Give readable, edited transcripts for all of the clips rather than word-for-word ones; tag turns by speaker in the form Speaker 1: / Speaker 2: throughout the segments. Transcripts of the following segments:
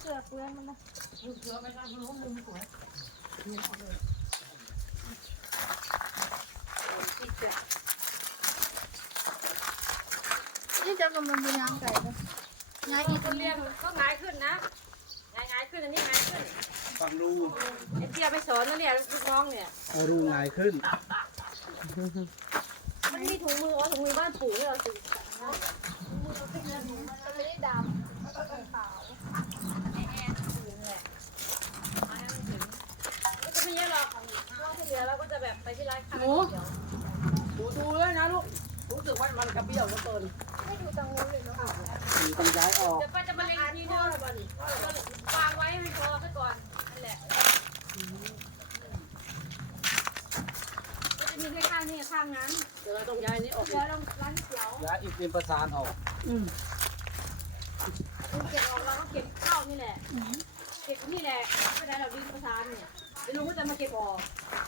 Speaker 1: เสือเปลือนมันนะนี่จะกำลังเป็นยางไก่เลยง่ายอีก
Speaker 2: คนเรียกก็ง่ายขึ้นนะง่ายขึ้นอันนี้ง่ายขึ้น
Speaker 3: ฟังรู
Speaker 2: ไอ้เตี้ยไปสอนแล้วเนี่ยลูกน้องเนี่ย
Speaker 3: เอารูง่ายขึ้น
Speaker 2: มันมีถุงมือถุงมือบ้านปู่ให้เราซื้อ
Speaker 1: มันไม่ได้ดำมันเป็นขาว
Speaker 2: ก็จะไม่เยอะหรอกของรอบที่เหลือเราก็จะแบบไปที่ร้านค้า
Speaker 4: หนูดูเลยนะลูกรู้สึกว่ามันกระเบี้ยวเหลือเกิน
Speaker 1: ไม่ดูตังงูเลยเนาะ
Speaker 3: ต้องย้ายออก
Speaker 2: เดี๋ยวป้าจะมาเล็งทีนึงวางไว้ให้พอซะก่อนนั่นแหละก็จะมีแค่ข้างนี้ข้างนั้น
Speaker 4: เดี๋ยวเราต้องย้ายนี้ออก
Speaker 2: แล้วลงร้านเขียว
Speaker 3: ย้ายอีกเป็นประสานออก
Speaker 2: เก็บออกเราก็เก็บเข้านี่แหละเก็บนี่แหละไม่ได้เราดึงประสานเนี่ยเดี๋ยวลุงก็จะมาเก็บออก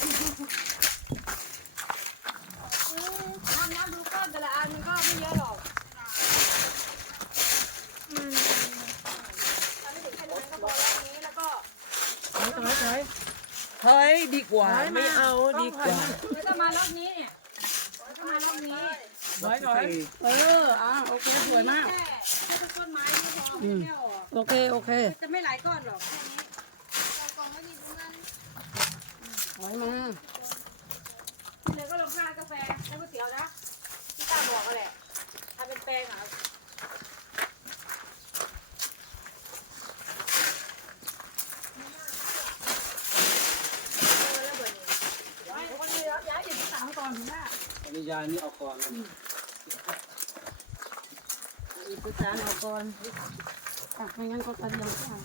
Speaker 2: น้ำดูก้อนแต่ละอันมันก็ไม่เยอะหรอกทำให้ถึงแค่นั้นก็พอแล้วอันนี้แล้วก็
Speaker 4: เฮ้ยดีกว่าไม่เอาดีกว่า
Speaker 2: แล้วก็มารอบนี้เนี่ยแล้วก็มารอบนี้
Speaker 4: น้อยโอเคสวยมาก
Speaker 2: แค่ต้นไม้นี่พอไม่ออก
Speaker 4: โอเค
Speaker 2: จะไม่หลายก้อนหรอกแค่นี้
Speaker 1: เรากองไม่ดีตรงนั้น
Speaker 4: ถอยมา
Speaker 2: เดี๋ยวก็ลงข้างกาแฟให้ก๋วยเตี๋ยวนะที่ตาบอกกันแหละทำเป็นแปลงอ่ะย้ายอยู่ที่สามก่อนนะ
Speaker 3: อันนี้ย้ายนี่เอาก่อน
Speaker 4: อีกประสานออกก่อนไม่งั้นก็กระเดียวค่ะ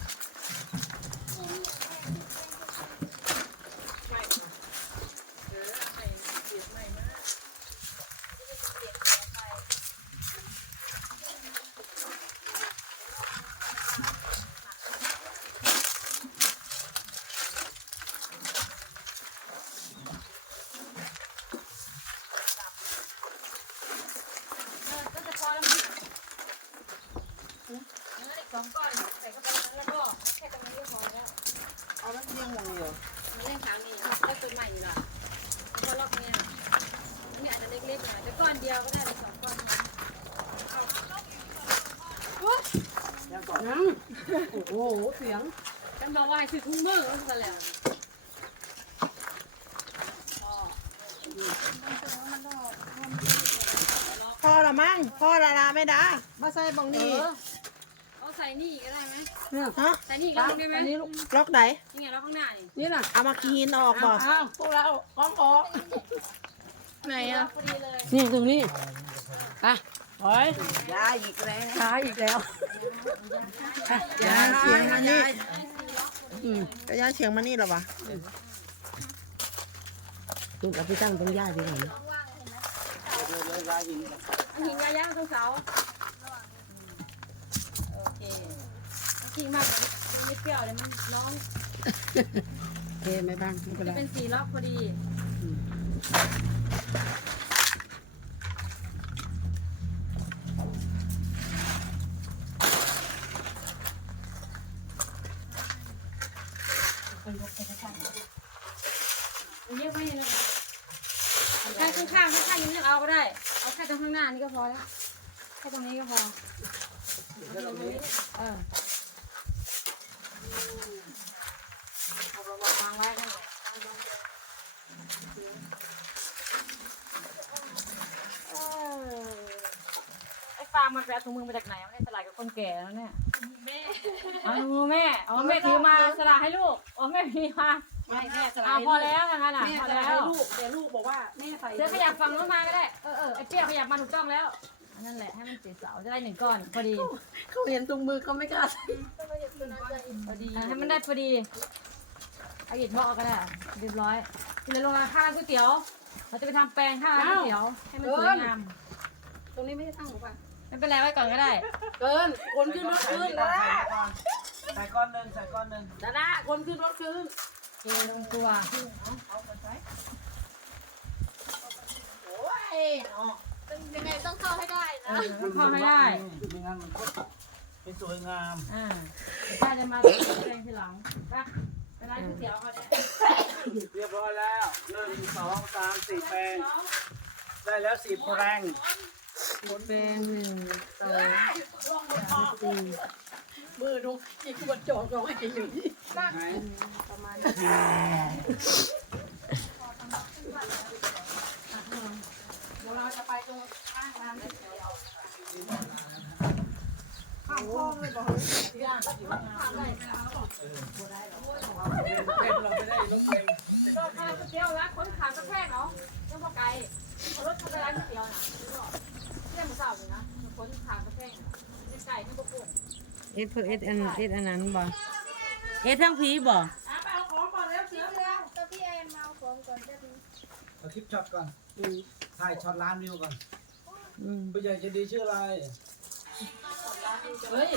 Speaker 2: ก็จะพอแล้วมั้งอีก2 ก้อนใส่เข้าไปแล้วก็แค่ตรงนี้ก็พอแล้ว
Speaker 4: เอาแล้วเรียงวงเลย
Speaker 2: มันเล่นขางนี้ก็ต้นใหม่อยู่ละพอรอบนี้นี่อาจจะเล็กๆหน่อยแต่ก้อนเดียวก็ได้2 ก้อน
Speaker 4: นั่งโอ้โหเสียง
Speaker 2: ฉันบอกว่าให้ซื้อถุงมือซะแล้ว
Speaker 5: พอละมั้งพอละลาไม่ได้มาใส่บังนี่
Speaker 2: เอาใส่นี่ก็ได้ไหม
Speaker 5: ฮะ
Speaker 2: ใส่นี่ก็ได้ไหม
Speaker 4: อันนี้ลูก
Speaker 5: ล็อกไหน
Speaker 2: นี่ไงเราข้างหน้านี่
Speaker 4: นี่น่ะ
Speaker 5: เอามาคีนออกบ่
Speaker 4: อ้าวพวกเรากล้องออก
Speaker 5: ไหนอ่ะ
Speaker 2: พอดีเลย
Speaker 4: นี่ตรงนี้อ่ะถอย
Speaker 5: ยาอีกแล้ว
Speaker 4: ช้าอีกแล้ว
Speaker 5: ยาเฉียงมานี่
Speaker 4: อืม
Speaker 5: ก็ยาเฉียงมานี่เหรอวะ
Speaker 4: ลูกเอาไปตั้งตรงหญ้าดีกว่านะ
Speaker 3: เดี๋ยวย้ายอีก
Speaker 2: หินยาย่างตรงเสาโอเคจริงมากเลยมันไม่เปรี้ยวเลยมันน้อง
Speaker 4: โอเคไม่บ้างไม่เป็นไร
Speaker 2: เป็น4 ล็อกพอดีเยอะไปเลยแค่ข้างยังเลือกเอาก็ได้เอาแค่ตรงข้างหน้านี่ก็พอแล้วแค่ตรงนี้ก็พอวางไว้กันไอ้ฟางมันไปเอาถุงมือมาจากไหนมันได้สลายกับคนแก่แล้วเนี่ยแม่เอาถุงมือแม่อ๋อแม่ถือมาสลายให้ลูกอ๋อแม่มีมา
Speaker 4: ไม่แม่สลา
Speaker 2: เอา
Speaker 4: ย
Speaker 2: พอแล้วทางนั้นอ่ะ
Speaker 4: แม่
Speaker 2: พอ
Speaker 4: สลา
Speaker 2: แล้
Speaker 4: ยว ลูกแต่ลูกบอกว่าแม่ใส่
Speaker 2: เสือขยับฝั่งนู้นมาก็ได้ไอ้เปี้ยขยับมาถูกต้องแล้วนั่นแหละให้มันติดเสาจะได้1 ก้อนพอดี
Speaker 4: เขาเห็นตรงมือเขาไม่กล้าใส่
Speaker 2: พอดีให้มันได้พอดีเอาอิฐบล็อกก็ได้เรียบร้อยทีนี้ลงมาข้างก๋วยเตี๋ยวเราจะไปทำแปลงข้างก๋วยเตี๋ยวให้มันสวยงาม
Speaker 4: ตรงนี้ไม่ได้ตั้งหรือเปล่า
Speaker 2: ไม่เป็นไรไว้ก่อนก็ได้
Speaker 4: เกินคนขึ้นรถคืนนะ
Speaker 3: ใส่ก้อนหนึ่งใส่ก้อนหนึ่ง
Speaker 4: นะคนขึ้นรถคืน
Speaker 2: เกลงตัว
Speaker 4: โอ้ยเนาะ
Speaker 1: เป็นยังไงต้องเข้าให้ได้นะ
Speaker 2: เข้าให้ได้
Speaker 3: ไม่งั้นมันก็ไม่สวยงาม
Speaker 2: ถ้าจะมาเป็นแกงทีหลังไปร้านก๋วยเตี๋ยวเขาเนี่ย
Speaker 3: เรียบร้อยแล้ว1 2 3 4แปลงได้แล้ว4แปลง
Speaker 4: แปลง1 2 3
Speaker 5: มือดูอีกขวดจอกเราให้อยู่ที่
Speaker 3: ไหน
Speaker 4: ประมาณ
Speaker 2: เดี๋ยวเราจะไปตรงข้างร้านก๋วยเตี๋ยว
Speaker 5: ข้างห้องเลยบอกเลยย่างอยู่ข้างเลย
Speaker 3: เราไม่ได้ลบเอง
Speaker 2: ก็ข้าวก๋วยเตี๋ยวร้านคนขายก็แพงเนาะเรื่องพอไกลเขารถเขาไปร้านก๋วยเตี๋ยวน่ะเรื่องหมูสับเลยนะคนขายก็แพงไก่ที่กระปุก
Speaker 4: เอสอันนั้นบ่เอสทั้งผีบ่
Speaker 2: ไปเอาของก่อนแล้วเสียเลย
Speaker 1: ตัวพี่แอนมาเอาของก่อนแป๊บนึง
Speaker 3: เอาคลิปช็อตก่อนถ่ายช็อตล้านวิวก่อน
Speaker 4: อืม
Speaker 3: ผู้ใหญ่จะดีชื่ออะไร
Speaker 2: เฮ้ย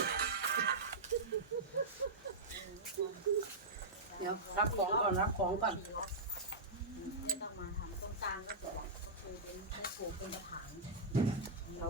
Speaker 5: เดี๋ยวรับของก่อนรับของก่อน
Speaker 2: ไม่ต้องมาทำต้นตาลก็คือเป็นแค่ปลูกเป็นกระถาง
Speaker 5: เรา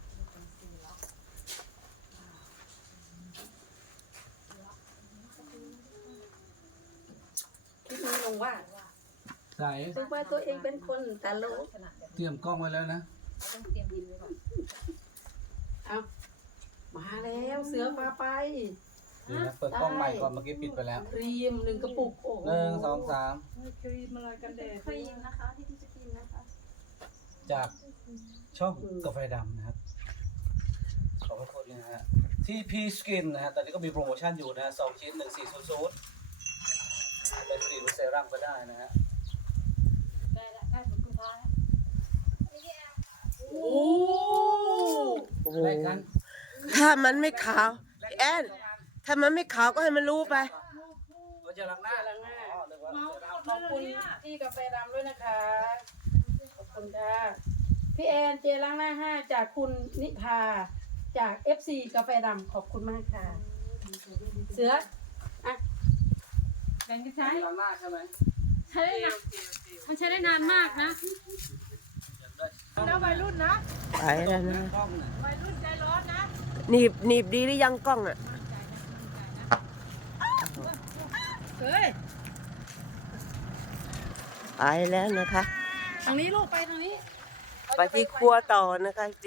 Speaker 5: คิดนี้ลงว่า
Speaker 3: ใส่
Speaker 5: คิดว่าตัวเองเป็นคนตลก
Speaker 3: เตรียมกล้องไว้แล้วนะ
Speaker 2: ต้องเตรียมดินไว้ก่อน
Speaker 5: เอามาแล้วเสือพาไป
Speaker 3: เดี๋ยวนะเปิดกล้องใหม่ก่อนเมื่อกี้ปิดไปแล้ว
Speaker 5: ครีม1 กระปุกโอ้โห
Speaker 3: 1 2
Speaker 5: ครีมอะไรกันแดด
Speaker 1: ครีมนะคะที่พี่จะกินนะคะ
Speaker 3: 3จากช่องกาแฟดำนะครับขอบพระคุณนะฮะ TP Skin นะฮะตอนนี้ก็มีโปรโมชั่นอยู่นะฮะ2 ชิ้น 1400เป็นครีมเซรั่มก็ได้นะฮะ
Speaker 2: ได้แล้วได้ผลคุณพ่อแล้ว
Speaker 5: โอ้
Speaker 3: อะไรกัน
Speaker 6: ถ้ามันไม่ขาวแอนถ้ามันไม่ขาวก็ให้มันรู้ไป
Speaker 3: ก็จะล้างหน้า
Speaker 5: ล้างหน้า
Speaker 3: อ๋อนึกว่าเซรั่ม
Speaker 5: ขอบคุณพี่กาแฟดำด้วยนะคะ ขอบคุณค่ะ พี่แอนเจล้างหน้า5จากคุณนิพาจาก FC กาแฟดำขอบคุณมากค่ะ เสืออ่ะ
Speaker 2: แบ่งกันใช้
Speaker 3: ล้างหน้าใช่ไหม
Speaker 2: ใช้ได้นานมันใช้ได้นานมากนะ
Speaker 5: แล้ววัยรุ่นนะ
Speaker 6: ไปแล้วนะ
Speaker 3: กล้องน่ะ
Speaker 5: วัยรุ่นใจร้อนนะ
Speaker 6: หนีบดีหรือยังกล้องอ่ะ
Speaker 5: เฮ้ย
Speaker 6: ไปแล้วนะคะ
Speaker 5: ทางนี้ลูกไปทางนี้
Speaker 6: ไปที่ครัวต่อนะคะสิ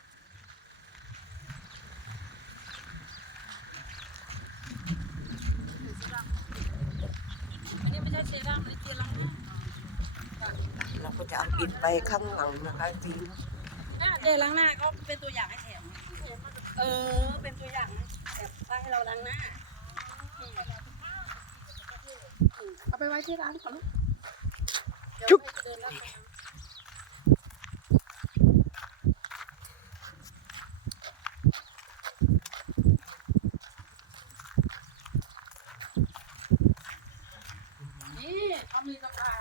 Speaker 2: อันนี้ไม่ใช่เซรั่มเลยเจลล้างหน้า
Speaker 6: เราก็จะเอาอิฐไปข้างหลังนะคะสิ
Speaker 5: เจล้างหน้าเขาเป็นตัวอย่างให้แถมเป็นตัวอย่างนะแบบให้เราล้างหน้าเอาไปไว้ที่ร้านก่อนลูก
Speaker 6: ชุบ
Speaker 5: นี่เขามีสะพาน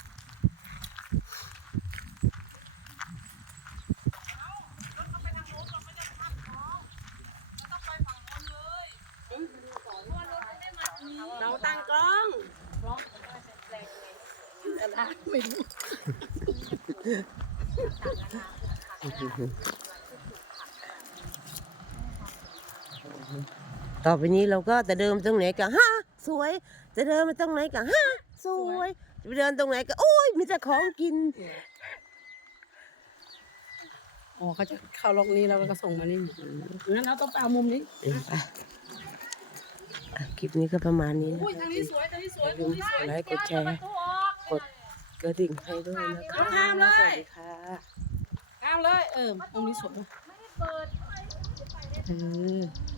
Speaker 5: เราตั้งกล้องอะไรไม่รู้
Speaker 6: ต่อไปนี้เราก็จะเดินตรงไหนก็ฮะสวย จะเดินมาตรงไหนก็ฮะสวยจะไปเดินตรงไหนก็โอ้ยมีแต่ของกิน
Speaker 5: อ๋อเขาจะเข้าล็อกนี้แล้วก็ส่งมานี่งั้นเราต้องไปเอามุมนี้
Speaker 6: ไปอ่ะคลิปนี้ก็ประมาณนี้นะ
Speaker 5: อุ้ยทางนี้สวยทางนี้สวย
Speaker 6: อย่าลืมกดไลค์กดแชร์กดกระดิ่งให้ด้วยนะคะ
Speaker 5: ข้ามเลย
Speaker 6: สวัสดีค่ะ
Speaker 5: ข้ามเลยมุมนี้สวย
Speaker 1: ไม่ได้เปิด
Speaker 6: เออ